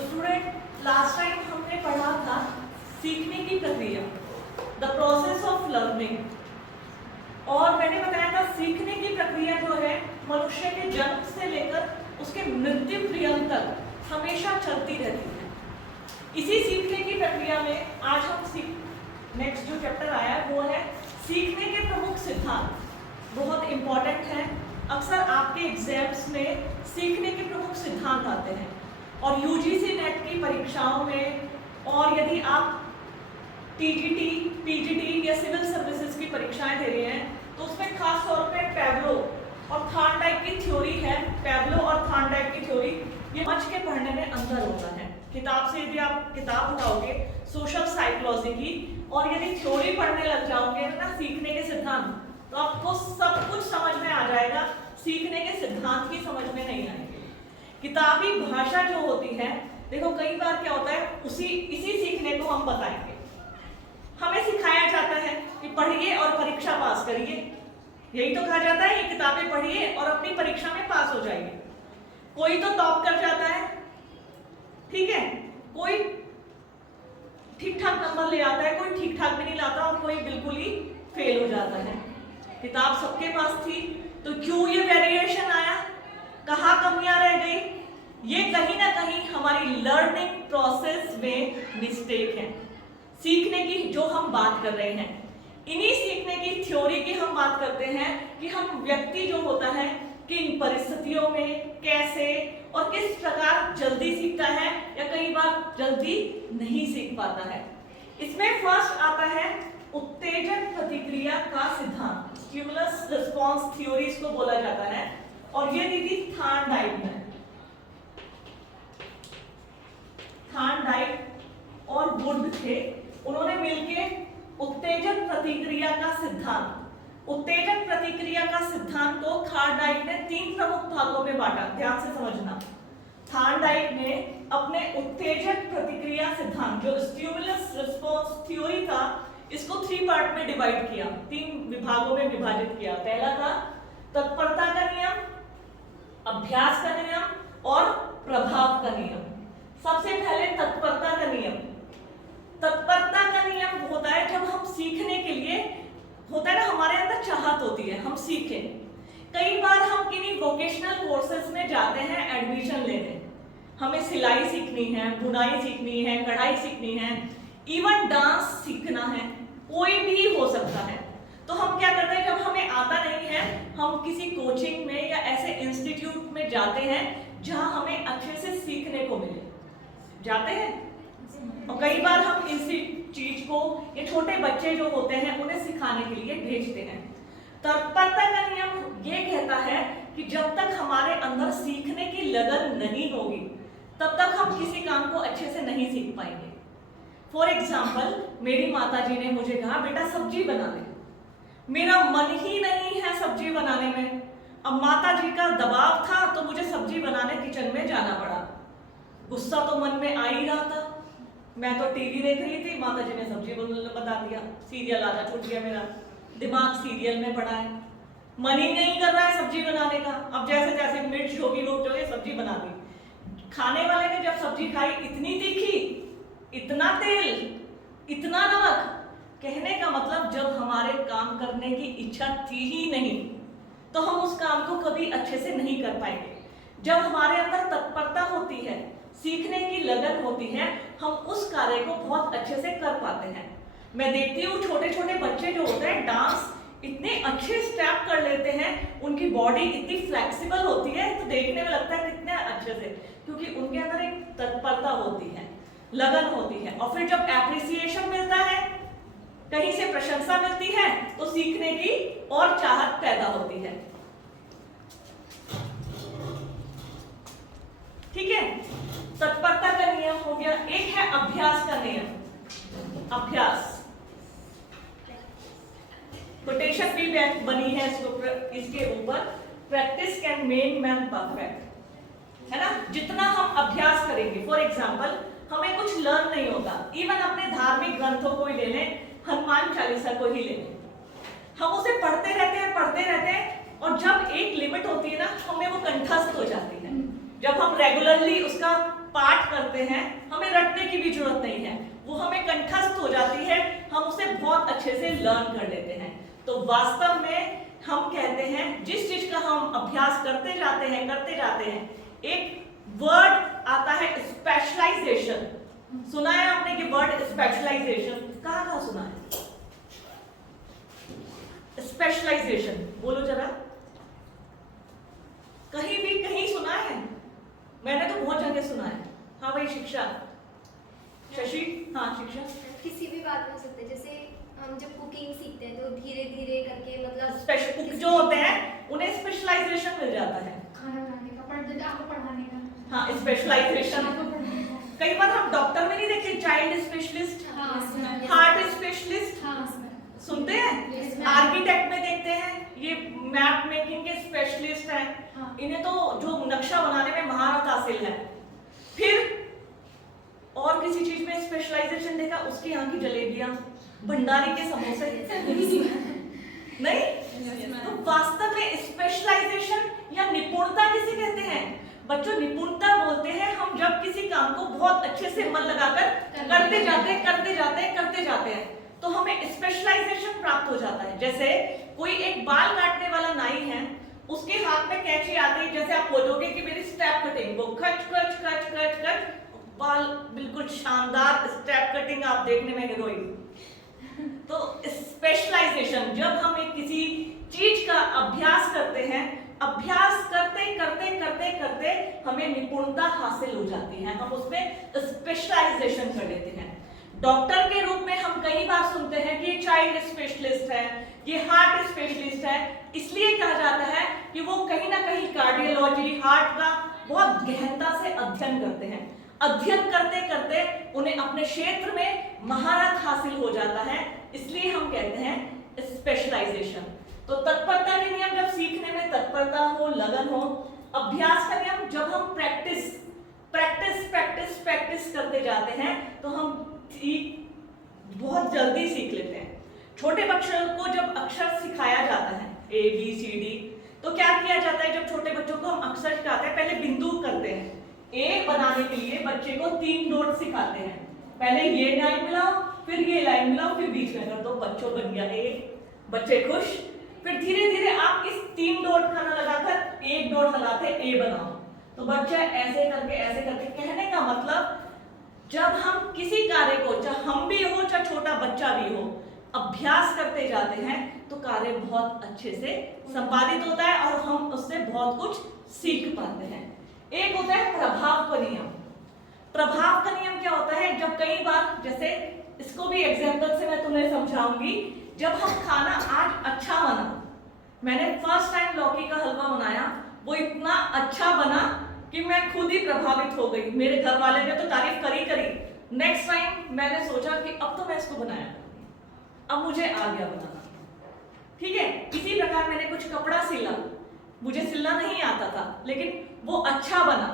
तो student, last time हमने पढ़ा था सीखने की प्रक्रिया, द प्रोसेस ऑफ लर्निंग, और मैंने बताया था सीखने की प्रक्रिया जो है मनुष्य के जन्म से लेकर उसके मृत्यु पर्यंत तक हमेशा चलती रहती है। इसी सीखने की प्रक्रिया में आज हम नेक्स्ट जो चैप्टर आया है वो है सीखने के प्रमुख सिद्धांत। बहुत इंपॉर्टेंट है, अक्सर आपके एग्जाम्स में सीखने के प्रमुख सिद्धांत आते हैं और यूजीसी नेट की परीक्षाओं में, और यदि आप टीजीटी, पीजीटी या सिविल सर्विसेज की परीक्षाएं दे रहे हैं तो उसमें खास तौर पे पैब्लो और थार्नडाइक की थ्योरी है। पैब्लो और थार्नडाइक की थ्योरी ये समझ के पढ़ने में अंतर होता है। किताब से यदि आप किताब उठाओगे सोशल साइकोलॉजी की और यदि थ्योरी पढ़ने लग जाओगे ना सीखने के सिद्धांत, तो आपको सब कुछ समझ में आ जाएगा, सीखने के सिद्धांत की समझ में नहीं आएंगे। किताबी भाषा जो होती है, देखो कई बार क्या होता है इसी सीखने को हम बताएंगे, हमें सिखाया जाता है कि पढ़िए और परीक्षा पास करिए, यही तो कहा जाता है, ये किताबें पढ़िए और अपनी परीक्षा में पास हो जाइए। कोई तो टॉप कर जाता है, ठीक है, कोई ठीक ठाक नंबर ले आता है, कोई ठीक ठाक भी नहीं लाता और कोई बिल्कुल ही फेल हो जाता है। किताब सबके पास थी, तो क्यों ये वेरिएशन आया, कहाँ कमियां रह गई? ये कहीं ना कहीं हमारी लर्निंग प्रोसेस में मिस्टेक है। सीखने की जो हम बात कर रहे हैं, इन्हीं सीखने की थ्योरी की हम बात करते हैं कि हम व्यक्ति जो होता है किन परिस्थितियों में कैसे और किस प्रकार जल्दी सीखता है या कई बार जल्दी नहीं सीख पाता है। इसमें फर्स्ट आता है उत्तेजक प्रतिक्रिया का सिद्धांत, स्टिमुलस रिस्पॉन्स थ्योरी इसको बोला जाता है, और ये दी थी थार्नडाइक ने। थार्नडाइक और वुड थे, उन्होंने मिलके उत्तेजक प्रतिक्रिया का सिद्धांत, उत्तेजक प्रतिक्रिया का सिद्धांत को थार्नडाइक ने 3 प्रमुख भागों में बांटा। ध्यान से समझना, थार्नडाइक ने अपने उत्तेजक प्रतिक्रिया सिद्धांत जो स्टिमुलस रिस्पॉन्स थ्योरी था, इसको 3 पार्ट में डिवाइड किया, 3 विभागों में विभाजित किया। पहला था तत्परता का नियम, अभ्यास का नियम और प्रभाव का नियम। सबसे पहले तत्परता का नियम। तत्परता का नियम होता है जब हम सीखने के लिए, होता है ना, हमारे अंदर चाहत होती है हम सीखें। कई बार हम किन्हीं वोकेशनल कोर्सेज में जाते हैं एडमिशन लेने, हमें सिलाई सीखनी है, बुनाई सीखनी है, कढ़ाई सीखनी है, इवन डांस सीखना है, कोई भी हो सकता है। तो हम क्या करते हैं, जब हमें आता नहीं है हम किसी कोचिंग में या ऐसे इंस्टीट्यूट में जाते हैं जहां हमें अच्छे से सीखने को मिले, जाते हैं। और कई बार हम इसी चीज को ये छोटे बच्चे जो होते हैं उन्हें सिखाने के लिए भेजते हैं। तत्परता का नियम ये कहता है कि जब तक हमारे अंदर सीखने की लगन नहीं होगी तब तक हम किसी काम को अच्छे से नहीं सीख पाएंगे। फॉर एग्जाम्पल, मेरी माता जी ने मुझे कहा बेटा सब्जी बना ले, मेरा मन ही नहीं है सब्जी बनाने में। अब माता जी का दबाव था तो मुझे सब्जी बनाने किचन में जाना पड़ा। गुस्सा तो मन में आ ही रहा था, मैं तो टीवी देख रही थी, माता जी ने सब्जी बता दिया, सीरियल आधा छूट गया, मेरा दिमाग सीरियल में पड़ा है, मन ही नहीं कर रहा है सब्जी बनाने का। अब जैसे जैसे मिर्च होगी रोक जो सब्जी बना दी। खाने वाले ने जब सब्जी खाई, इतनी तीखी, इतना तेल, इतना नमक। कहने का मतलब जब हमारे काम करने की इच्छा थी ही नहीं तो हम उस काम को कभी अच्छे से नहीं कर पाएंगे। जब हमारे अंदर तत्परता होती है, सीखने की लगन होती है, हम उस कार्य को बहुत अच्छे से कर पाते हैं। मैं देखती हूँ छोटे छोटे बच्चे जो होते हैं डांस इतने अच्छे स्टेप कर लेते हैं, उनकी बॉडी इतनी फ्लेक्सिबल होती है, तो देखने में लगता है कितने अच्छे से, क्योंकि उनके अंदर एक तत्परता होती है, लगन होती है। और फिर जब एप्रिसिएशन मिलता है, कहीं से प्रशंसा मिलती है, तो सीखने की और चाहत पैदा होती है। ठीक है, तत्परता का नियम हो गया। एक है अभ्यास का नियम। अभ्यास, कोटेशन भी बनी है इसके ऊपर, practice can make man perfect, है ना। जितना हम अभ्यास करेंगे, फॉर एग्जाम्पल हमें कुछ लर्न नहीं होता, इवन अपने धार्मिक ग्रंथों को ही ले लें, हनुमान चालीसा को ही ले लें, हम उसे पढ़ते रहते हैं और जब एक लिमिट होती है ना, हमें वो कंठस्थ हो जाती है, जब हम रेगुलरली उसका पाठ करते हैं, हमें रटने की भी जरूरत नहीं है, वो हमें कंठस्थ हो जाती है, हम उसे बहुत अच्छे से लर्न कर लेते हैं। तो वास्तव में हम कहते हैं जिस चीज का हम अभ्यास करते जाते हैं, एक वर्ड आता है स्पेशलाइजेशन। सुना है आपने कि वर्ड स्पेशलाइजेशन? कहाँ सुना है स्पेशलाइजेशन? बोलो जरा, कहीं सुना है? मैंने तो बहुत जगह सुना है। हाँ भाई शिक्षा, शशि। हाँ शिक्षा, किसी भी बात में सकते, जैसे हम जब कुकिंग सीखते हैं तो धीरे धीरे करके मतलब स्पेशल कुक जो होते हैं उन्हें स्पेशलाइजेशन मिल जाता है, खाना बनाने का, आपको पढ़ाने का। हाँ स्पेशलाइजेशन। कई बार हम डॉक्टर में नहीं देखते चाइल्ड स्पेशलिस्ट, हार्ट स्पेशलिस्ट, सुनते हैं? आर्किटेक्ट में देखते हैं ये मैप मेकिंग के स्पेशलिस्ट हैं, इन्हें तो जो नक्शा बनाने में महारत हासिल है। फिर और किसी चीज में स्पेशलाइजेशन देखा? उसके यहाँ की जलेबियां, भंडारी के समोसे नहीं? तो वास्तव में स्पेशलाइजेशन या निपुणता किसे कहते हैं? बच्चों, निपुणता बोलते हैं हम जब किसी काम को बहुत अच्छे से मन लगाकर करते जाते हैं तो हमें स्पेशलाइजेशन प्राप्त हो जाता है। जैसे कोई एक बाल काटने वाला नाई है, उसके हाथ में कैंची आती है, जैसे आप बोलोगे कि मेरी स्टेप कटिंग, वो कट बाल बिल्कुल शानदार स्टेप कटिंग आप देखने में हीरोइन। तो स्पेशलाइजेशन, जब हम एक किसी चीज का अभ्यास करते हैं, अभ्यास करते हमें निपुणता हासिल हो जाती है, हम उसमें स्पेशलाइजेशन कर लेते हैं। डॉक्टर के रूप में हम कई बार सुनते हैं कि ये चाइल्ड स्पेशलिस्ट है, ये हार्ट स्पेशलिस्ट है, इसलिए कहा जाता है कि वो कहीं ना कहीं कार्डियोलॉजी, हार्ट का बहुत गहनता से अध्ययन करते हैं। अध्ययन करते उन्हें अपने क्षेत्र में महारत हासिल हो जाता है, इसलिए हम कहते हैं स्पेशलाइजेशन। तो तत्परता के नियम, जब सीखने में तत्परता हो, लगन हो। अभ्यास का नियम, जब हम प्रैक्टिस करते जाते हैं तो हम बहुत जल्दी सीख लेते हैं। छोटे बच्चों को जब अक्षर सिखाया जाता है ABCD, तो क्या किया जाता है? जब छोटे बच्चों को हम अक्षर सिखाते हैं, पहले बिंदु करते हैं। ए बनाने के लिए बच्चे को 3 डॉट सिखाते हैं, पहले ये लाइन मिलाओ, फिर ये लाइन मिलाओ, फिर बीच में कर दो, बच्चों बन गया ए, बच्चे खुश। फिर धीरे धीरे आप इस 3 डॉट का लगाकर 1 डॉट लगाते ए बनाओ, तो बच्चा ऐसे करके कहने का मतलब, जब हम किसी कार्य को, चाहे हम भी हो चाहे छोटा बच्चा भी हो, अभ्यास करते जाते हैं तो कार्य बहुत अच्छे से संपादित होता है और हम उससे बहुत कुछ सीख पाते हैं। एक होता है प्रभाव का नियम। प्रभाव का नियम क्या होता है? जब कई बार, जैसे इसको भी एग्जांपल से मैं तुम्हें समझाऊंगी। जब हम खाना आज अच्छा बना, मैंने फर्स्ट टाइम लौकी का हलवा बनाया, वो इतना अच्छा बना कि मैं खुद ही प्रभावित हो गई। मेरे घर वाले ने तो तारीफ करी। नेक्स्ट टाइम मैंने सोचा कि अब तो मैं इसको बनाया, अब मुझे आ गया बनाना। ठीक है, इसी प्रकार मैंने कुछ कपड़ा सिला, मुझे सिलना नहीं आता था, लेकिन वो अच्छा बना।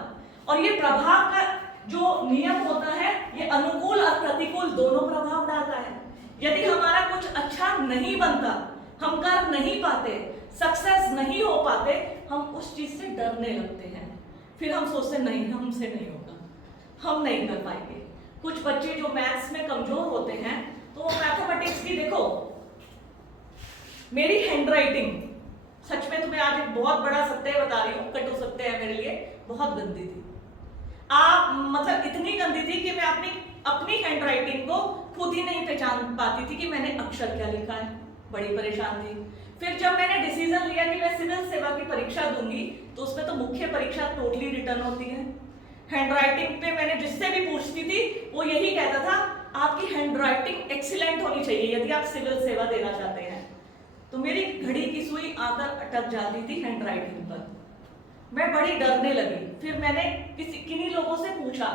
और ये प्रभाव का जो नियम होता है, ये अनुकूल और प्रतिकूल दोनों प्रभाव डालता है। यदि हमारा कुछ अच्छा नहीं बनता, हम कर नहीं पाते, सक्सेस नहीं हो पाते, हम उस चीज से डरने लगते हैं। फिर हम सोचते नहीं, हमसे नहीं होगा, हम नहीं कर पाएंगे। कुछ बच्चे जो मैथ्स में कमजोर होते हैं, तो वो मैथमेटिक्स की, देखो मेरी हैंडराइटिंग, सच में तुम्हें आज एक बहुत बड़ा सत्य बता रही हूँ, कटु सत्य है मेरे लिए, बहुत गंदी थी। आप मतलब इतनी गंदी थी कि मैं अपनी हैंडराइटिंग को खुद ही नहीं पहचान पाती थी कि मैंने अक्षर क्या लिखा है, बड़ी परेशान थी। फिर जब मैंने डिसीजन लिया कि मैं सिविल सेवा की परीक्षा दूंगी, तो उसमें तो मुख्य परीक्षा टोटली रिटर्न होती है। हैंडराइटिंग पे मैंने जिससे भी पूछती थी, वो यही कहता था आपकी हैंडराइटिंग एक्सीलेंट होनी चाहिए यदि आप सिविल सेवा देना चाहते हैं। तो मेरी घड़ी की सुई आकर अटक जाती थी हैंडराइटिंग पर, मैं बड़ी डरने लगी। फिर मैंने किन्हीं लोगों से पूछा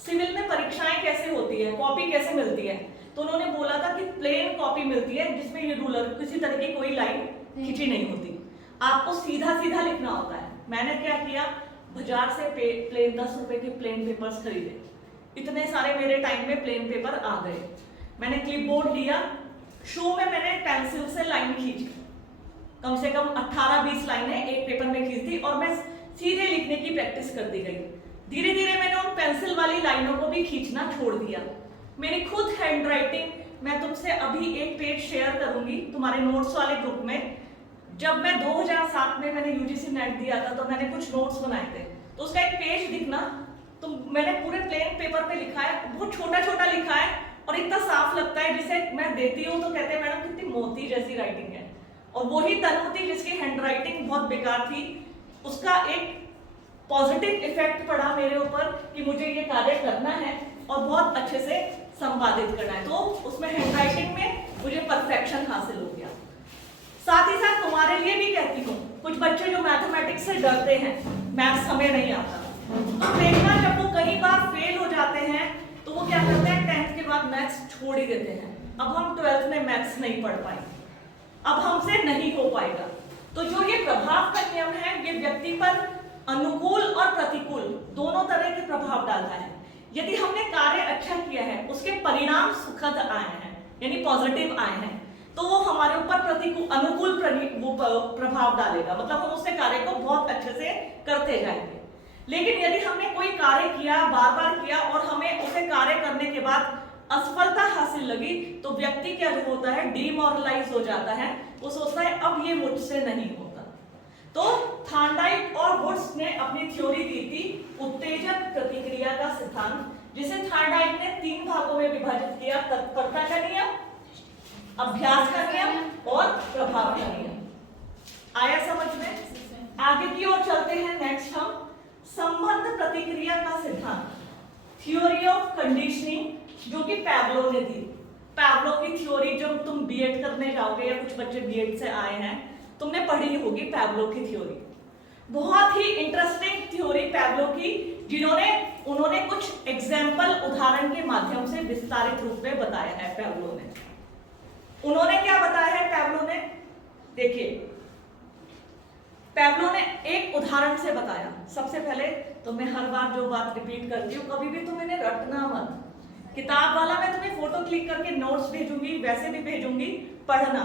सिविल में परीक्षाएं कैसे होती है, कॉपी कैसे मिलती है, तो उन्होंने बोला था कि प्लेन कॉपी मिलती है जिसमें ये रूलर, किसी तरह की कोई लाइन खिंची नहीं होती, आपको सीधा सीधा लिखना होता है। मैंने क्या किया, बाजार से प्लेन 10 रुपए के प्लेन पेपर्स खरीदे। इतने सारे मेरे टाइम में प्लेन पेपर आ गए। मैंने क्लिपबोर्ड लिया, शू में मैंने पेंसिल से लाइन खींची, कम से कम 18-20 लाइनें एक पेपर में खींच दी, और मैं सीधे लिखने की प्रैक्टिस कर दी गई। धीरे धीरे मैंने उन पेंसिल वाली लाइनों को भी खींचना छोड़ दिया। मेरी खुद हैंड राइटिंग, मैं तुमसे अभी एक पेज शेयर करूंगी तुम्हारे नोट्स वाले ग्रुप में। जब मैं 2007 में मैंने यूजीसी नेट दिया था तो मैंने कुछ नोट्स बनाए थे, तो उसका एक पेज दिखना, तो मैंने पूरे प्लेन पेपर पे लिखा है, बहुत छोटा छोटा लिखा है और इतना साफ लगता है, जिसे मैं देती हूँ तो कहते हैं मैडम कितनी मोती जैसी राइटिंग है। और वही तनु थी जिसकी हैंड राइटिंग बहुत बेकार थी, उसका एक पॉजिटिव इफेक्ट पड़ा मेरे ऊपर कि मुझे ये कार्य करना है और बहुत अच्छे से संपादित करना है। तो उसमें हैंड राइटिंग में मुझे परफेक्शन हासिल हो गया। साथ ही साथ तुम्हारे लिए भी कहती हूँ, कुछ बच्चे जो मैथमेटिक्स से डरते हैं, मैथ्स हमें नहीं आता, तो देखना जब वो कई बार फेल हो जाते हैं तो वो क्या करते हैं, 10th के बाद मैथ्स छोड़ ही देते हैं। अब हम 12th में मैथ्स नहीं पढ़ पाए, अब हमसे नहीं हो पाएगा। तो जो ये प्रभाव का नियम है, ये व्यक्ति पर अनुकूल और प्रतिकूल दोनों तरह के प्रभाव डालता है। यदि हमने कार्य अच्छा किया है, उसके परिणाम सुखद आए हैं यानी पॉजिटिव आए हैं, तो वो हमारे ऊपर प्रतिकूल अनुकूल प्रभाव डालेगा, मतलब हम उससे कार्य को बहुत अच्छे से करते जाएंगे। लेकिन यदि हमने कोई कार्य किया, बार बार किया और हमें उसे कार्य करने के बाद असफलता हासिल लगी, तो व्यक्ति क्या होता है, डीमोरलाइज हो जाता है। वो सोचता है अब ये मुझसे नहीं होता। तो थार्नडाइक और वुड्स ने अपनी थ्योरी दी थी उत्तेजक प्रतिक्रिया का सिद्धांत, जिसे थार्नडाइक ने 3 भागों में विभाजित किया, तत्परता का नियम, अभ्यास का नियम और प्रभाव का नियम। आया समझ में? आगे की ओर चलते हैं। नेक्स्ट हम संबंध प्रतिक्रिया का सिद्धांत, थ्योरी ऑफ कंडीशनिंग, जो कि पैवलो ने दी। पैवलो की थ्योरी, जब तुम बीएड करने जाओगे या कुछ बच्चे बीएड से आए हैं, तुमने पढ़ी होगी पैवलो की थ्योरी। बहुत ही इंटरेस्टिंग थ्योरी पैवलो की, उन्होंने कुछ एग्जाम्पल उदाहरण के माध्यम से विस्तारित रूप में बताया है। पैवलो ने उन्होंने क्या बताया है, पैवलो ने देखिए, पैवलो ने एक उदाहरण से बताया। सबसे पहले तो मैं हर बार जो बात रिपीट करती हूँ, कभी भी तुम इन्हें रटना मत। किताब वाला मैं तुम्हें फोटो क्लिक करके नोट्स भेजूंगी, वैसे भी भेजूंगी, पढ़ना,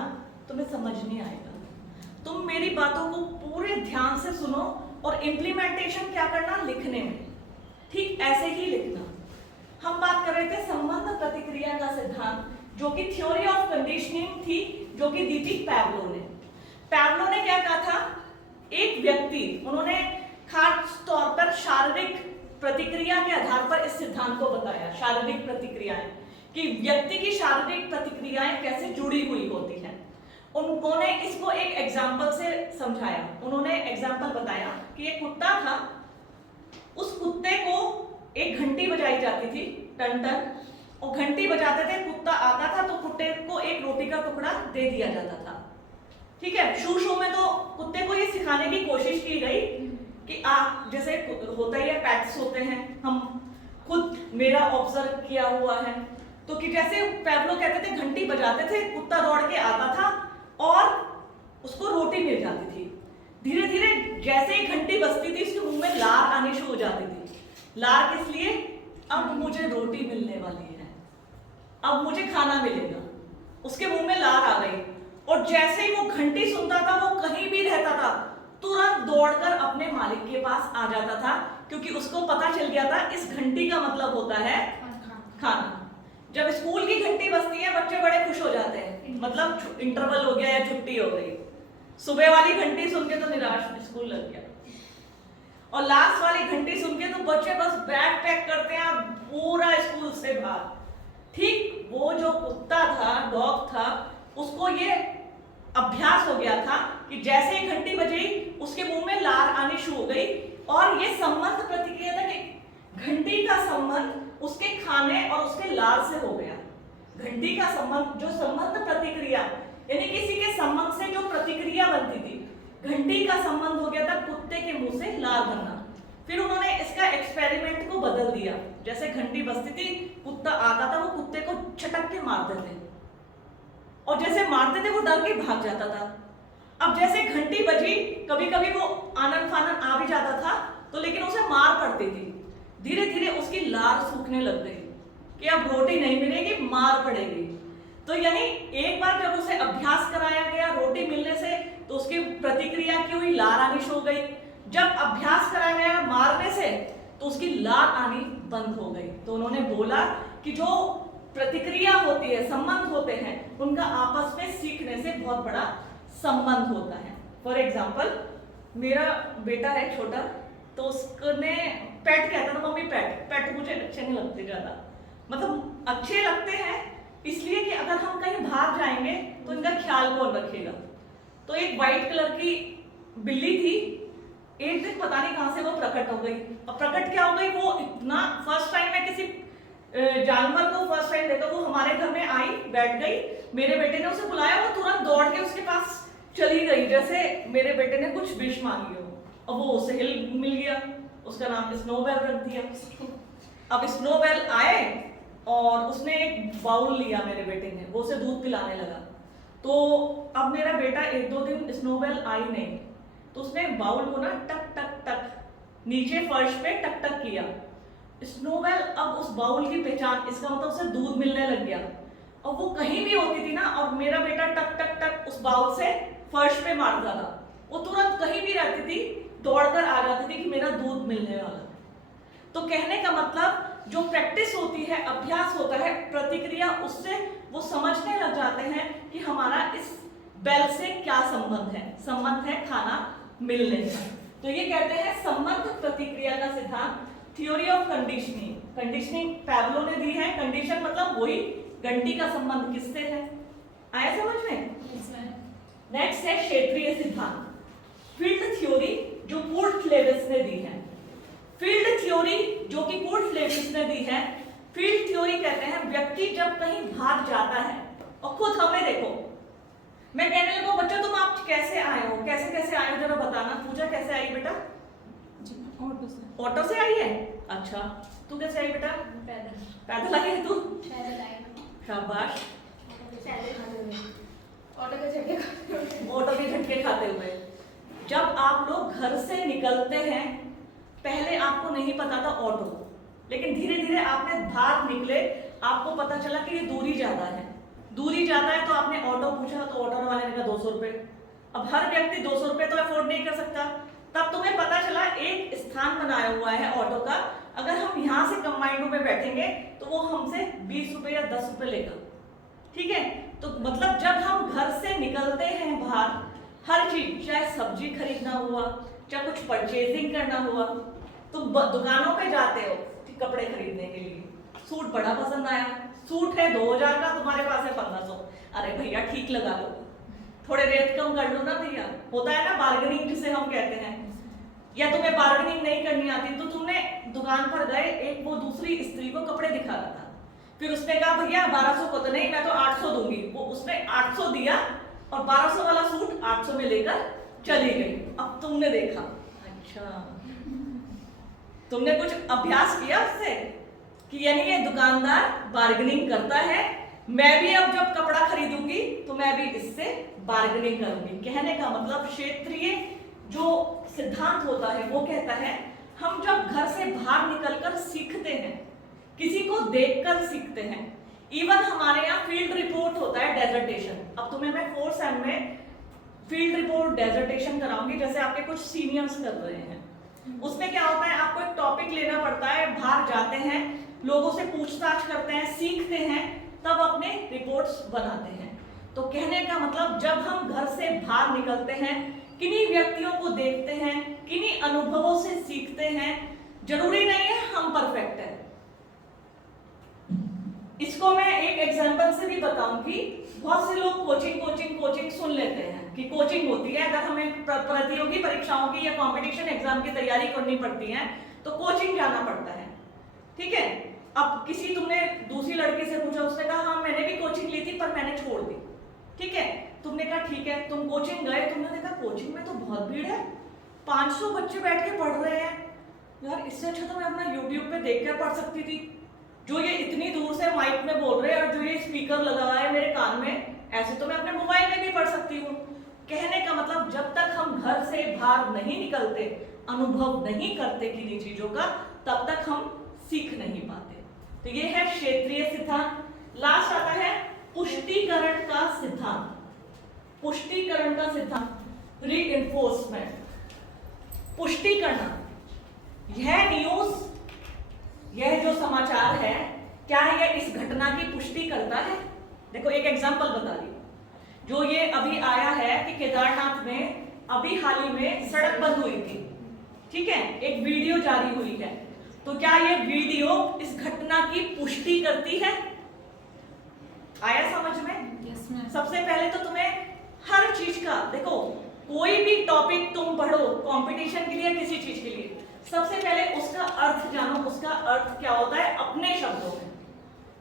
तुम्हें समझ नहीं आएगा। तुम मेरी बातों को पूरे ध्यान से सुनो और इम्प्लीमेंटेशन क्या करना, लिखने में ठीक ऐसे ही लिखना। हम बात कर रहे थे संबंध प्रतिक्रिया का सिद्धांत, जो कि थ्योरी ऑफ कंडीशनिंग थी, जो कि दी थी पैवलो ने। पैवलो ने क्या कहा था, एक व्यक्ति, उन्होंने खास तौर पर शारीरिक प्रतिक्रिया के आधार पर इस सिद्धांत को बताया। शारीरिक प्रतिक्रियाएं, कि व्यक्ति की शारीरिक प्रतिक्रियाएं कैसे जुड़ी हुई होती हैं। उन्होंने इसको एक एग्जाम्पल से समझाया। उन्होंने एग्जाम्पल बताया कि एक कुत्ता था, उस कुत्ते को एक घंटी बजाई जाती थी, टन टन, और घंटी बजाते थे, कुत्ता आता था तो कुत्ते को एक रोटी का टुकड़ा दे दिया जाता था। ठीक है, शू में तो कुत्ते को ये सिखाने की कोशिश की गई कि जैसे होता ही है, पैट्स होते हैं, हम खुद मेरा ऑब्जर्व किया हुआ है, तो कि जैसे पैवलो कहते थे घंटी बजाते थे, कुत्ता दौड़ के आता था और उसको रोटी मिल जाती थी। धीरे धीरे जैसे ही घंटी बजती थी, उसके मुंह में लार आनी शुरू हो जाती थी। लार किस लिए, अब मुझे रोटी मिलने वाली है, अब मुझे खाना मिलेगा। उसके मुंह में लार आ गई, और जैसे ही वो घंटी सुनता था, वो कहीं भी रहता था, तुरंत दौड़कर अपने मालिक के पास आ जाता था, क्योंकि उसको पता चल गया था इस घंटी का मतलब होता है खाना। जब स्कूल की घंटी बजती है, बच्चे बड़े खुश हो जाते हैं, मतलब इंटरवल हो गया या छुट्टी हो गई। सुबह वाली घंटी सुन के तो निराश, स्कूल लग गया, और लास्ट वाली घंटी सुन के तो बच्चे बस बैग पैक करते हैं पूरा स्कूल से बाहर। ठीक वो जो कुत्ता था, डॉग था, उसको ये अभ्यास हो गया था कि जैसे ही घंटी बजी, उसके मुंह में लार आनी शुरू हो गई, और ये संबंध प्रतिक्रिया था कि घंटी का संबंध उसके खाने और उसके लार से हो गया। घंटी का संबंध, जो संबंध प्रतिक्रिया यानी किसी के संबंध से जो प्रतिक्रिया बनती थी, घंटी का संबंध हो गया था कुत्ते के मुंह से लार बनना। फिर उन्होंने इसका एक्सपेरिमेंट को बदल दिया। जैसे घंटी बजती थी, कुत्ता आता था, वो कुत्ते को छटक के मारते थे, और जैसे मारते थे वो डर के भाग जाता था। अब जैसे घंटी बजी, कभी कभी वो आनन फानन आ भी जाता था, तो लेकिन उसे मार पड़ती थी। धीरे धीरे उसकी लार सूखने लग गई कि अब रोटी नहीं मिलेगी, मार पड़ेगी। तो यानी एक बार जब उसे अभ्यास कराया गया रोटी मिलने से, तो उसकी प्रतिक्रिया की हुई, लार आनी शुरू हो गई। जब अभ्यास कराया गया मारने से तो उसकी लात आनी बंद हो गई। तो उन्होंने बोला कि जो प्रतिक्रिया होती है, संबंध होते हैं, उनका आपस में सीखने से बहुत बड़ा संबंध होता है। फॉर एग्जाम्पल, मेरा बेटा है छोटा, तो उसने पेट कहता था, मम्मी पेट। पेट मुझे अच्छे नहीं लगते ज्यादा, मतलब अच्छे लगते हैं इसलिए कि अगर हम कहीं बाहर जाएंगे तो इनका ख्याल कौन रखेगा। तो एक व्हाइट कलर की बिल्ली थी, एक दिन पता नहीं कहां से वो प्रकट हो गई। अब प्रकट क्या हो गई, वो इतना फर्स्ट टाइम मैं किसी जानवर को फर्स्ट टाइम देखा, वो हमारे घर में आई, बैठ गई, मेरे बेटे ने उसे बुलाया, वो तुरंत दौड़ के उसके पास चली गई, जैसे मेरे बेटे ने कुछ विश मांगी हो। अब वो उसे हिल मिल गया, उसका नाम स्नोबेल रख दिया। अब स्नोबेल आए और उसने एक बाउल लिया मेरे बेटे ने, वो उसे दूध पिलाने लगा। तो अब मेरा बेटा एक दो दिन स्नोबेल आई नहीं, तो उसने बाउल को ना टक टक टक नीचे फर्श पे टक टक किया। स्नोबेल अब उस बाउल की पहचान, इसका मतलब उसे दूध मिलने लग गया। और वो कहीं भी होती थी ना, और मेरा बेटा टक टक टक उस बाउल से फर्श पे मारता था, वो तुरंत कहीं भी रहती थी दौड़कर आ जाती थी कि मेरा दूध मिलने वाला। तो कहने का मतलब जो प्रैक्टिस होती है, अभ्यास होता है, प्रतिक्रिया, उससे वो समझने लग जाते हैं कि हमारा इस बेल से क्या संबंध है। संबंध है खाना मिलने का। तो ये कहते हैं संबंध प्रतिक्रिया का सिद्धांत, theory of conditioning. Conditioning Pablo ने दी है। कंडीशन मतलब वही, घंटी का संबंध किससे है, आया समझ में? नेक्स्ट है क्षेत्रीय सिद्धांत, फील्ड थ्योरी, जो कूर्ट लेविस ने दी है। फील्ड थ्योरी जो कि कूर्ट लेविस ने दी है, फील्ड थ्योरी कहते हैं व्यक्ति जब कहीं बाहर जाता है, और खुद हमें देखो, मैं कहने लगूं बच्चों तुम आप कैसे आए हो, कैसे कैसे आए हो जरा बताना। पूजा कैसे आई बेटा? ऑटो से। ऑटो से आई है? अच्छा, तू कैसे आई बेटा? पैदल। पैदल आई है तू? पैदल आए। शाबाश। ऑटो के झटके खाते हुए। ऑटो के झटके खाते हुए। जब आप लोग घर से निकलते हैं, पहले आपको नहीं पता था ऑटो, लेकिन धीरे धीरे आपने बाहर निकले, आपको पता चला कि ये दूरी ज्यादा है। दूरी ज्यादा है तो आपने ऑटो पूछा, तो ऑटो वाले ने कहा 200 रुपए। अब हर व्यक्ति 200 रुपए तो अफोर्ड नहीं कर सकता। तब तुम्हें पता चला एक स्थान बनाया हुआ है ऑटो का, अगर हम यहाँ से कंबाइंड में बैठेंगे तो वो हमसे 20 रुपए या 10 रुपए लेगा। ठीक है, तो मतलब जब हम घर से निकलते हैं बाहर, हर चीज, चाहे सब्जी खरीदना हुआ, चाहे कुछ परचेजिंग करना हुआ, तो दुकानों पे जाते हो कपड़े खरीदने के लिए, सूट बड़ा पसंद आया, सूट है 2000 का, तुम्हारे पास है 1500, अरे भैया ठीक लगा लो, थोड़े रेट कम कर लो ना भैया। होता है ना बार्गेनिंग जिसे हम कहते हैं। या तुम्हें बार्गेनिंग नहीं करनी आती तो तुमने दुकान पर गए, एक वो दूसरी स्त्री को कपड़े दिखा रहा था, फिर उसने कहा भैया 1200 को तो नहीं, मैं तो 800 दूंगी। वो उसने 800 दिया और 1200 वाला सूट 800 में लेकर चली गई। अब तुमने देखा, अच्छा तुमने कुछ अभ्यास किया उससे कि यानी ये दुकानदार बार्गेनिंग करता है, मैं भी अब जब कपड़ा खरीदूंगी तो मैं भी इससे बार्गेनिंग करूंगी। कहने का मतलब क्षेत्रीय जो सिद्धांत होता है वो कहता है हम जब घर से बाहर निकलकर सीखते हैं, किसी को देखकर सीखते हैं। इवन हमारे यहाँ फील्ड रिपोर्ट होता है, डेजर्टेशन। अब तुम्हें मैं 4th सेम में फील्ड रिपोर्ट डेजर्टेशन कराऊंगी, जैसे आपके कुछ सीनियर्स कर रहे हैं। उसमें क्या होता है, आपको एक टॉपिक लेना पड़ता है, बाहर जाते हैं, लोगों से पूछताछ करते हैं, सीखते हैं, तब अपने रिपोर्ट्स बनाते हैं। तो कहने का मतलब जब हम घर से बाहर निकलते हैं, किन्हीं व्यक्तियों को देखते हैं, किन्हीं अनुभवों से सीखते हैं, जरूरी नहीं है हम परफेक्ट हैं। इसको मैं एक एग्जांपल से भी बताऊंगी। बहुत से लोग कोचिंग सुन लेते हैं कि कोचिंग होती है, अगर हमें प्रतियोगी परीक्षाओं की या कंपटीशन एग्जाम की तैयारी करनी पड़ती है तो कोचिंग जाना पड़ता है। ठीक है, अब किसी तुमने दूसरी लड़की से पूछा, उसने कहा हाँ मैंने भी कोचिंग ली थी पर मैंने छोड़ दी। ठीक है, तुमने कहा ठीक है, तुम कोचिंग गए, तुमने देखा कोचिंग में तो बहुत भीड़ है, 500 बच्चे बैठ के पढ़ रहे हैं, यार इससे अच्छा तो मैं अपना यूट्यूब पे देख कर पढ़ सकती थी। जो ये इतनी दूर से माइक में बोल रहे हैं और जो ये स्पीकर लगा है मेरे कान में, ऐसे तो मैं अपने मोबाइल में भी पढ़ सकती हूँ। कहने का मतलब जब तक हम घर से बाहर नहीं निकलते, अनुभव नहीं करते किन्हीं चीजों का, तब तक हम सीख नहीं पाते। तो ये है क्षेत्रीय सिद्धांत। लास्ट आता है पुष्टिकरण का सिद्धांत। पुष्टिकरण का सिद्धांत, रीइंफोर्समेंट। पुष्टि करना, यह न्यूज, यह जो समाचार है, क्या यह इस घटना की पुष्टि करता है? देखो एक एग्जांपल बता रही हूं, जो ये अभी आया है कि केदारनाथ में अभी हाल ही में सड़क बंद हुई थी, ठीक है, एक वीडियो जारी हुई है, तो क्या ये वीडियो इस घटना की पुष्टि करती है? आया समझ में? Yes ma'am. सबसे पहले तो तुम्हें हर चीज का, देखो कोई भी टॉपिक तुम पढ़ो कंपटीशन के लिए, किसी चीज के लिए, सबसे पहले उसका अर्थ जानो, उसका अर्थ क्या होता है अपने शब्दों में,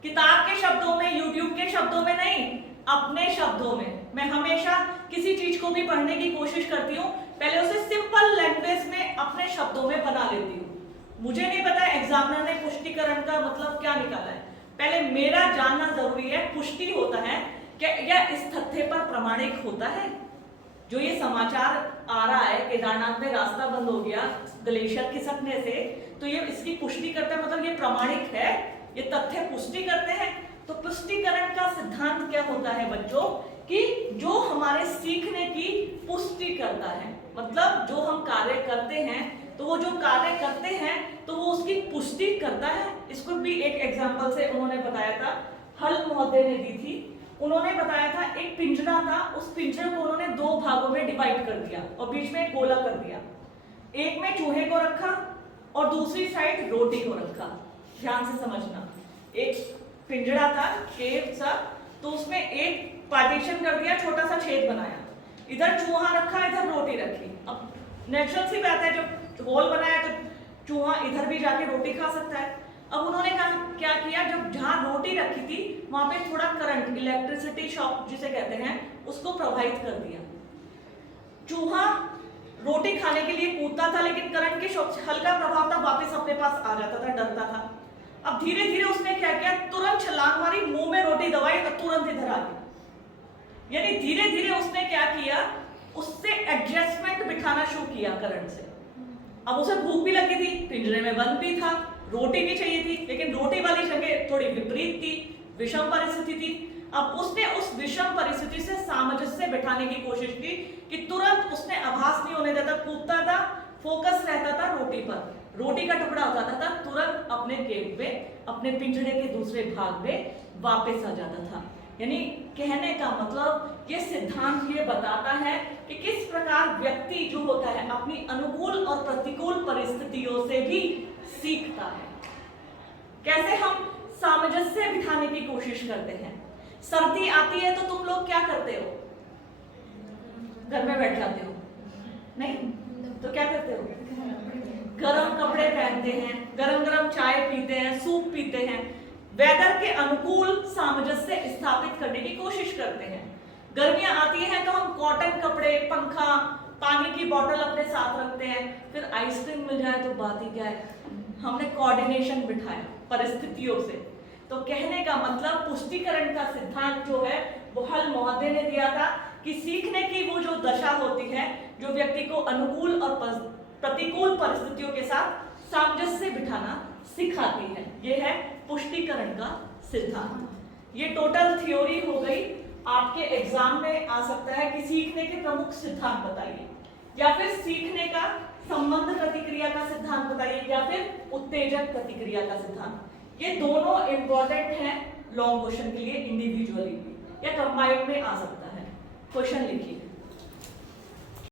किताब के शब्दों में, यूट्यूब के शब्दों में नहीं, अपने शब्दों में। मैं हमेशा किसी चीज को भी पढ़ने की कोशिश करती हूँ, पहले उसे सिंपल लैंग्वेज में अपने शब्दों में बना लेती हूँ। मुझे नहीं पता एग्जामिनर ने पुष्टिकरण का मतलब क्या निकाला है, पहले मेरा जानना जरूरी है। पुष्टि होता है क्या यह इस तथ्य पर प्रमाणिक होता है, जो ये समाचार आ रहा है केदारनाथ में रास्ता बंद हो गया ग्लेशियर खिसकने से, तो ये इसकी पुष्टि करता है, मतलब ये प्रमाणिक है, ये तथ्य पुष्टि करते हैं। तो पुष्टिकरण का सिद्धांत क्या होता है बच्चों, कि जो हमारे सीखने की पुष्टि करता है, मतलब जो हम कार्य करते हैं, तो वो जो कार्य करते हैं तो वो उसकी पुष्टि करता है। इसको भी एक एग्जांपल से उन्होंने बताया था, हल महोदय ने दी थी। उन्होंने बताया था एक पिंजरा था, उस पिंजरे को उन्होंने दो भागों में डिवाइड कर दिया और बीच में एक गोला कर दिया, एक में चूहे को रखा और दूसरी साइड रोटी को रखा। ध्यान से समझना, एक पिंजरा था केव सा, तो उसमें एक पार्टीशन कर दिया, छोटा सा छेद बनाया, इधर चूहा रखा, इधर रोटी रखी। अब नेचुरल सी बात है, जब होल बनाया तो चूहा इधर भी जाके रोटी खा सकता है। अब उन्होंने क्या किया, जब जहां रोटी रखी थी वहां पे थोड़ा करंट, इलेक्ट्रिसिटी शॉक जिसे कहते हैं, उसको प्रभावित कर दिया। चूहा रोटी खाने के लिए कूदता था, लेकिन करंट के शॉक से हल्का प्रभाव था, वापस अपने पास आ जाता था, डरता था। अब धीरे धीरे उसने क्या किया, तुरंत छलांग मारी, मुंह में रोटी दबाई और तुरंत इधर आ गया। यानी धीरे धीरे उसने क्या किया, उससे एडजस्टमेंट बिठाना शुरू किया करंट से। अब उसे भूख भी लगी थी, पिंजरे में बंद भी था, रोटी भी चाहिए थी, लेकिन रोटी वाली जगह थोड़ी विपरीत थी, विषम परिस्थिति थी। अब उसने उस विषम परिस्थिति से सामंजस्य बिठाने की कोशिश की कि तुरंत उसने आभास नहीं होने देता, कूदता था, फोकस रहता था रोटी पर, रोटी का टुकड़ा होता था, तुरंत अपने केव में, अपने पिंजरे के दूसरे भाग में वापस आ जाता था। यानी कहने का मतलब ये सिद्धांत ये बताता है कि किस प्रकार व्यक्ति जो होता है अपनी अनुकूल और प्रतिकूल परिस्थितियों से भी सीखता है। कैसे हम सामंजस्य बिठाने की कोशिश करते हैं। सर्दी आती है तो तुम लोग क्या करते हो, घर में बैठ जाते हो, नहीं तो क्या करते हो, गरम कपड़े पहनते हैं, गरम गरम चाय पीते हैं, सूप पीते हैं, वेदर के अनुकूल सामंजस्य स्थापित करने की कोशिश करते हैं। गर्मियां आती हैं तो हम कॉटन कपड़े, पंखा, पानी की बोतल अपने साथ रखते हैं, फिर आइसक्रीम मिल जाए तो बात ही क्या है, हमने कोऑर्डिनेशन बिठाया परिस्थितियों से। तो कहने का मतलब पुष्टिकरण का सिद्धांत जो है वो हल महोदय ने दिया था कि सीखने की वो जो दशा होती है, जो व्यक्ति को अनुकूल और प्रतिकूल परिस्थितियों के साथ सामंजस्य बिठाना सिखाती है, ये है पुष्टिकरण का सिद्धांत। ये टोटल थ्योरी हो गई। आपके एग्जाम में आ सकता है कि सीखने के प्रमुख सिद्धांत बताइए, या फिर सीखने का संबंध प्रतिक्रिया का सिद्धांत बताइए, या फिर उत्तेजक प्रतिक्रिया का सिद्धांत। ये दोनों इंपॉर्टेंट हैं लॉन्ग क्वेश्चन के लिए, इंडिविजुअली या कंबाइंड में आ सकता है। क्वेश्चन लिखिए।